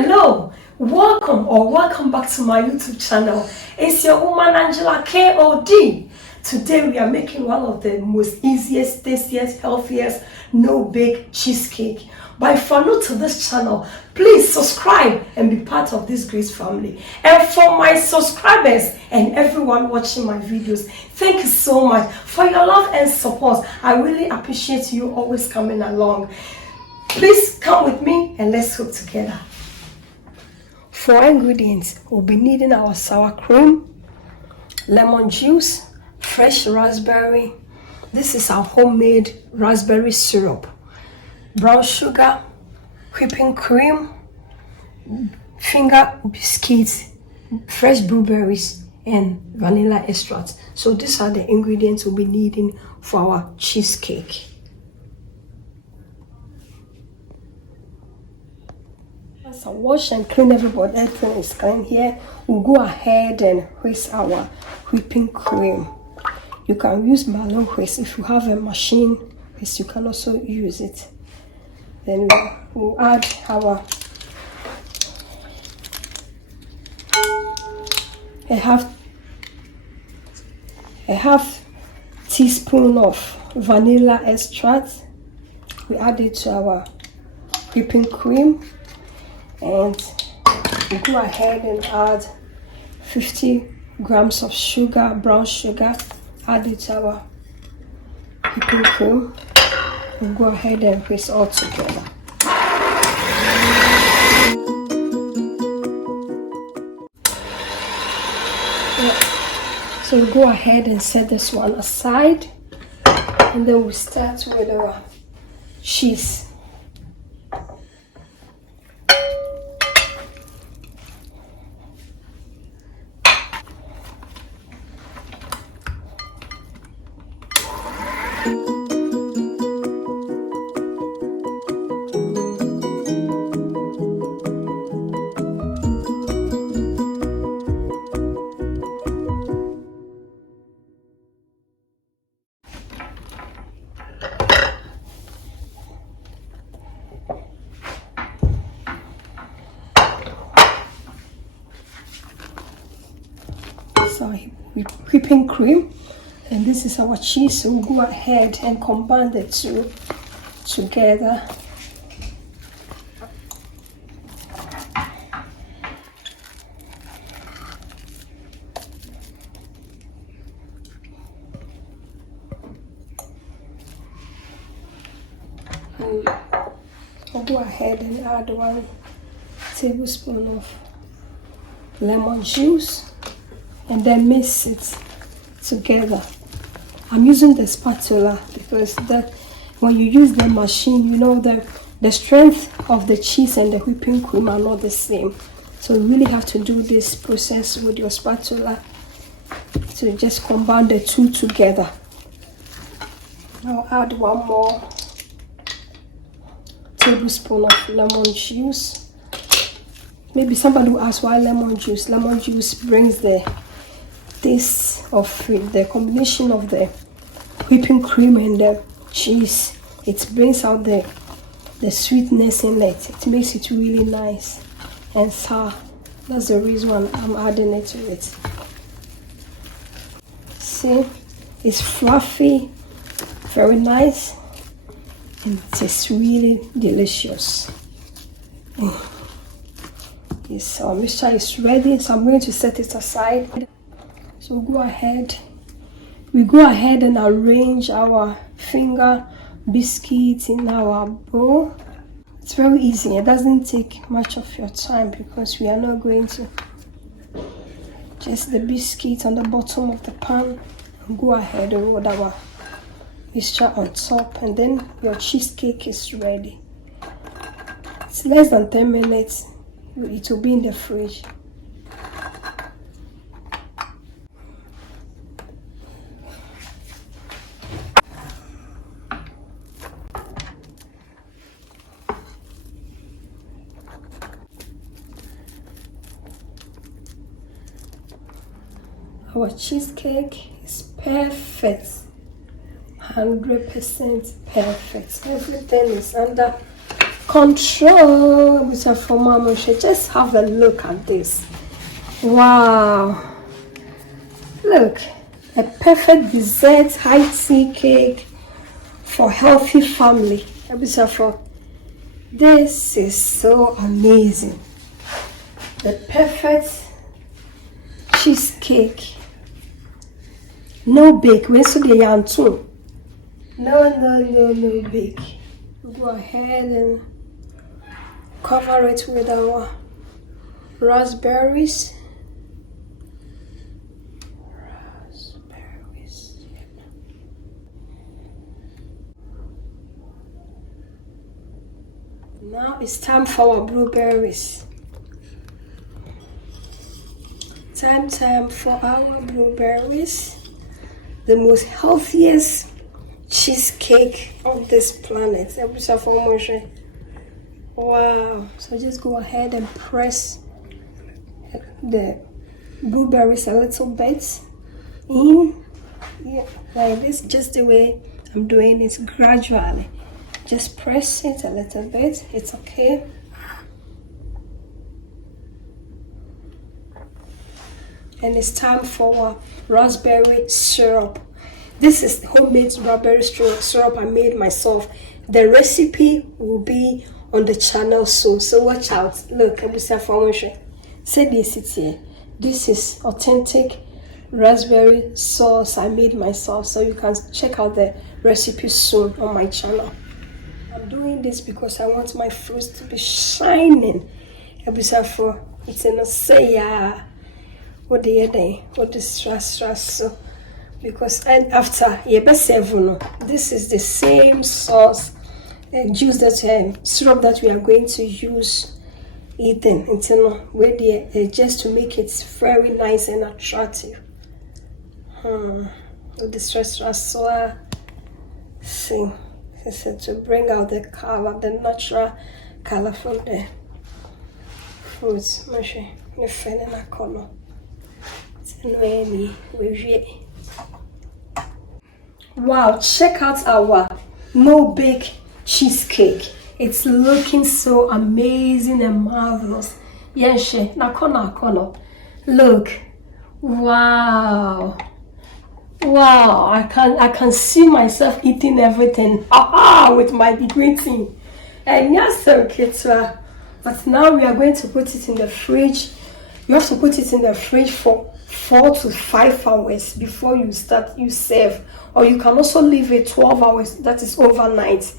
Hello, welcome back to my YouTube channel. It's your woman Angela KOD. Today we are making one of the most easiest, tastiest, healthiest, no-bake cheesecake. But if you're new to this channel, please subscribe and be part of this great family. And for my subscribers and everyone watching my videos, thank you so much for your love and support. I really appreciate you always coming along. Please come with me and let's cook together. For our ingredients, we'll be needing our sour cream, lemon juice, fresh raspberry. This is our homemade raspberry syrup, brown sugar, whipping cream, finger biscuits, fresh blueberries, and vanilla extract. So these are the ingredients we'll be needing for our cheesecake. As I wash and clean everything is clean here, we'll go ahead and whisk our whipping cream. You can use manual whisk. If you have a machine whisk, you can also use it. Then we'll add our a half teaspoon of vanilla extract. We add it to our whipping cream. And we go ahead and add 50 grams of sugar, brown sugar, add it to our whipping cream, and go ahead and whisk all together. So we go ahead and set this one aside, and then we start with our cheese. Whipping cream, and this is our cheese. So we'll go ahead and combine the two together. I'll go ahead and add 1 tablespoon of lemon juice and then mix it together. I'm using the spatula because when you use the machine, you know the strength of the cheese and the whipping cream are not the same. So you really have to do this process with your spatula to just combine the two together. I'll add 1 more tablespoon of lemon juice. Maybe somebody will ask why lemon juice. Lemon juice brings the taste of the combination of the whipping cream and the cheese. It brings out the sweetness in it. It makes it really nice and sour. That's the reason I'm adding it to it. See, it's fluffy, very nice, and it is really delicious. Yes, our mixture is ready, so I'm going to set it aside. So we go ahead and arrange our finger biscuits in our bowl. It's very easy. It doesn't take much of your time because we are not going to just the biscuits on the bottom of the pan. Go ahead and roll our mixture on top, and then your cheesecake is ready. It's less than 10 minutes. It will be in the fridge. Our cheesecake is perfect, 100% perfect. Everything is under Control, Mr. Mama, just have a look at this. Wow. Look, a perfect dessert high tea cake for healthy family. This is so amazing. The perfect cheesecake. No bake. We should be on too. No bake. Go ahead and cover it with our raspberries. Now it's time for our blueberries. Time for our blueberries. The most healthiest cheesecake on this planet. Wow. So just go ahead and press the blueberries a little bit in. Yeah, like this, just the way I'm doing it gradually. Just press it a little bit, it's okay. And it's time for raspberry syrup. This is homemade raspberry syrup I made myself. The recipe will be on the channel soon, so watch out. Look, this is authentic raspberry sauce I made myself, so you can check out the recipe soon on my channel. I'm doing this because I want my fruits to be shining. It's in a say what the other what is stress because and after this is the same sauce and juice that syrup that we are going to use eating until just to make it very nice and attractive. With the stress see. To bring out the color, the natural color from the fruits. Wow, check out our no bake cheesecake. It's looking so amazing and marvelous. Yes, look. Wow, I can see myself eating everything with my green tea. And yes, but now we are going to put it in the fridge. You have to put it in the fridge for 4 to 5 hours before you serve. Or you can also leave it 12 hours, that is overnight.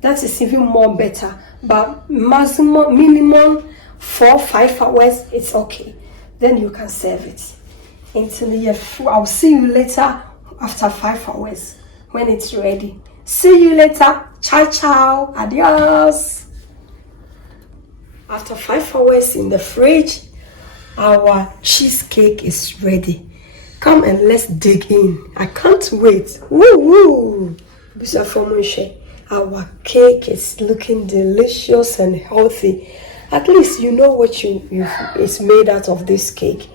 That is even more better. But minimum 4-5 hours, it's okay. Then you can serve it. Until you're full. I'll see you later after 5 hours when it's ready. See you later. Ciao. Adios. After 5 hours in the fridge, our cheesecake is ready. Come and let's dig in. I can't wait. Woo! Our cake is looking delicious and healthy. At least you know what is made out of this cake.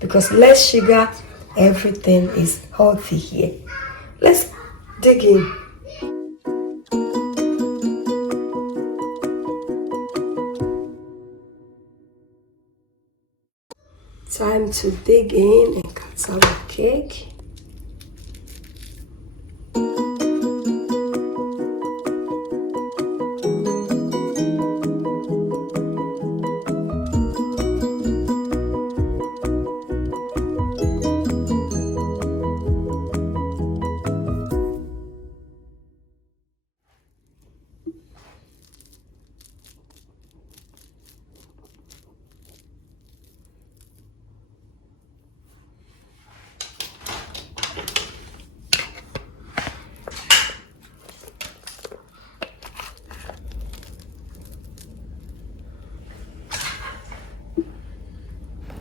Because less sugar, everything is healthy here. Let's dig in. Time to dig in and cut some cake.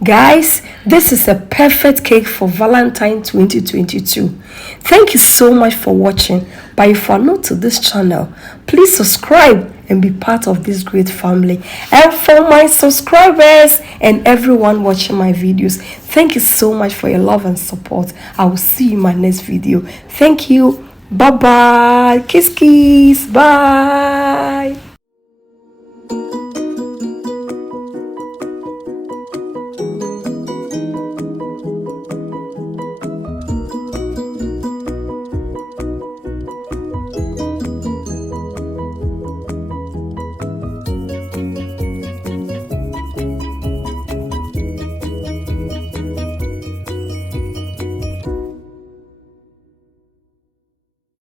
Guys, this is a perfect cake for Valentine 2022. Thank you so much for watching. But if you are new to this channel, please subscribe and be part of this great family. And for my subscribers and everyone watching my videos, thank you so much for your love and support. I will see you in my next video. Thank you. Bye bye. Kiss kiss. Bye.